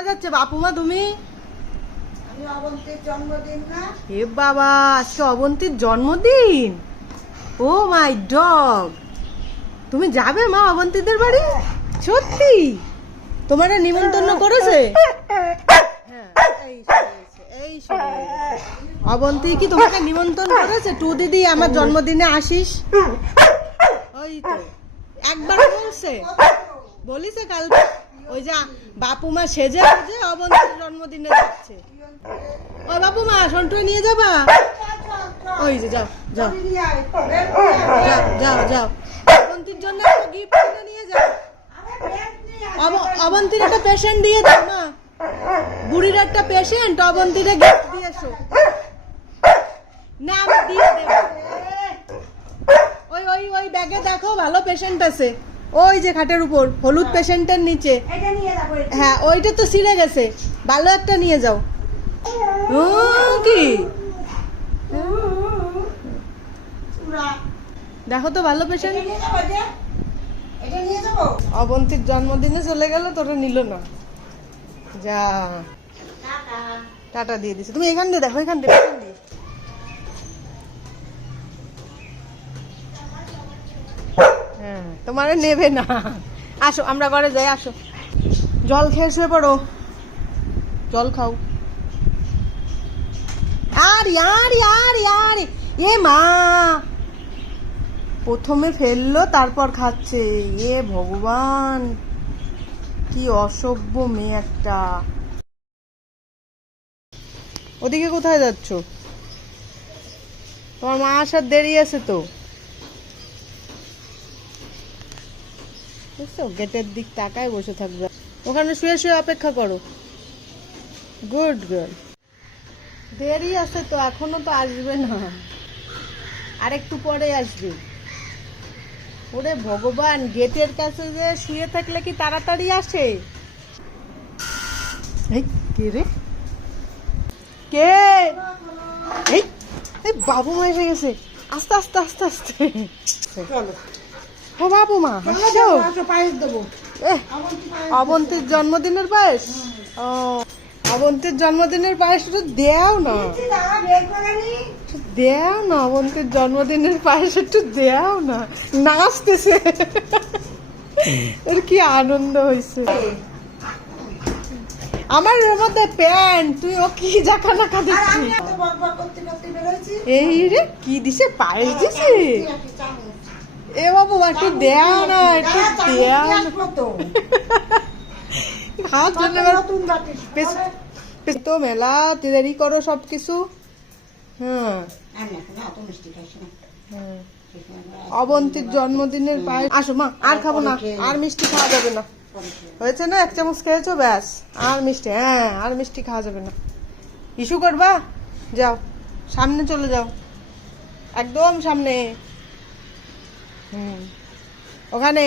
কোথায় যাচ্ছে বাপুমা তুমি? আমি অবন্তীর জন্মদিন না। এ বাবা আজকে অবন্তীর জন্মদিন? ও মাই ডগ। তুমি যাবে মা অবন্তীদের বাড়ি? সত্যি? তোমার নিমন্ত্রণ করেছে? হ্যাঁ। অবন্তী কি তোমাকে নিমন্ত্রণ করেছে? টু দিদি আমার জন্মদিনে আসিস? ওই তো। একবার বলছে। বলিছে কালকে? ওই বাপুমা সেজে সেজে জন্মদিনে যাচ্ছে। ও বাপুমা সন্টু নিয়ে যাবা? ওই যে, যাও যাও। যাও যাও জন্য গিফট নিয়ে যাও। একটা পেশেন্ট দিয়ে দাও, মা। বুড়ির একটা পেশেন্ট অবন্তীরে গিফট দিয়েছ না, আমি দিয়ে দেবো। ওই ওই ওই ব্যাগে দেখো, ভালো পেশেন্ট আছে। ওই যে খাটের উপর হলুদ পেশেন্টের নিচে। হ্যাঁ ওইটা তো ছিঁড়ে গেছে। ভালো একটা নিয়ে যাও। কি? দেখো তো ভালো পেশেন্ট অবন্তীর জন্মদিনে চলে গেল তোরা নিল না। যা। টাটা। টাটা দিয়ে দিছে। তুমি এখান দিয়ে দেখো এখান দিয়ে এখান দিয়ে হ্যাঁ তোমার নেবে না। আসো, আমরা ঘরে যাই, আসো। জল খেয়ে শুয়ে পড়ো। জল খাও। আর আর আর আর। এ মা। প্রথমে ফেলল, তারপর খাচ্ছে। এ ভগবান, কি অসভ্য মেয়ে একটা। ওদিকে কোথায় যাচ্ছ? তোমার মা আসার দেরি আছে তো? বুঝছ? গেটের দিক তাকায় বসে থাকবে। ওখানে শুয়ে শুয়ে অপেক্ষা করো। গুড গার্ল দেরি আছে তো, এখনও তো আসবে না। আর একটু পরে আসবে। ওরে ভগবান, গেটের কাছে যে শুয়ে থাকলে কি তাড়াতাড়ি আসে? এই, কে রে? কে? এই বাবু মা এসে গেছে। আস্তে আস্তে আস্তে আস্তে। ও বাবু মা দেবো। এ অবন্তীর জন্মদিনের পায়েস? ও অবন্তীর জন্মদিনের পায়েস একটু দেও না। দেও না অবন্তীর জন্মদিনের পায়েস একটু দেও না। নাচতেছে। এর কি আনন্দ হয়েছে আমার মধ্যে প্যান্ট তুই ও কি জাকা নাকা দিচ্ছিস। এই রে কি দিছে পায়েস দিছে? একটা চামচ। এ বাবু একটু না একটু দিয়ে না। খাওয়ার জন্য এবার তো মেলা দেরি করো সব কিছু হ্যাঁ না। হ্যাঁ। অবন্তীর জন্মদিনের পায়ে আসো মা আর খাব না আর মিষ্টি খাওয়া যাবে না। হয়েছে না এক চামচ খেয়েছো ব্যাস আর মিষ্টি হ্যাঁ আর মিষ্টি খাওয়া যাবে না। ইস্যু করবা? যাও সামনে চলে যাও। একদম সামনে। হুম। ওখানে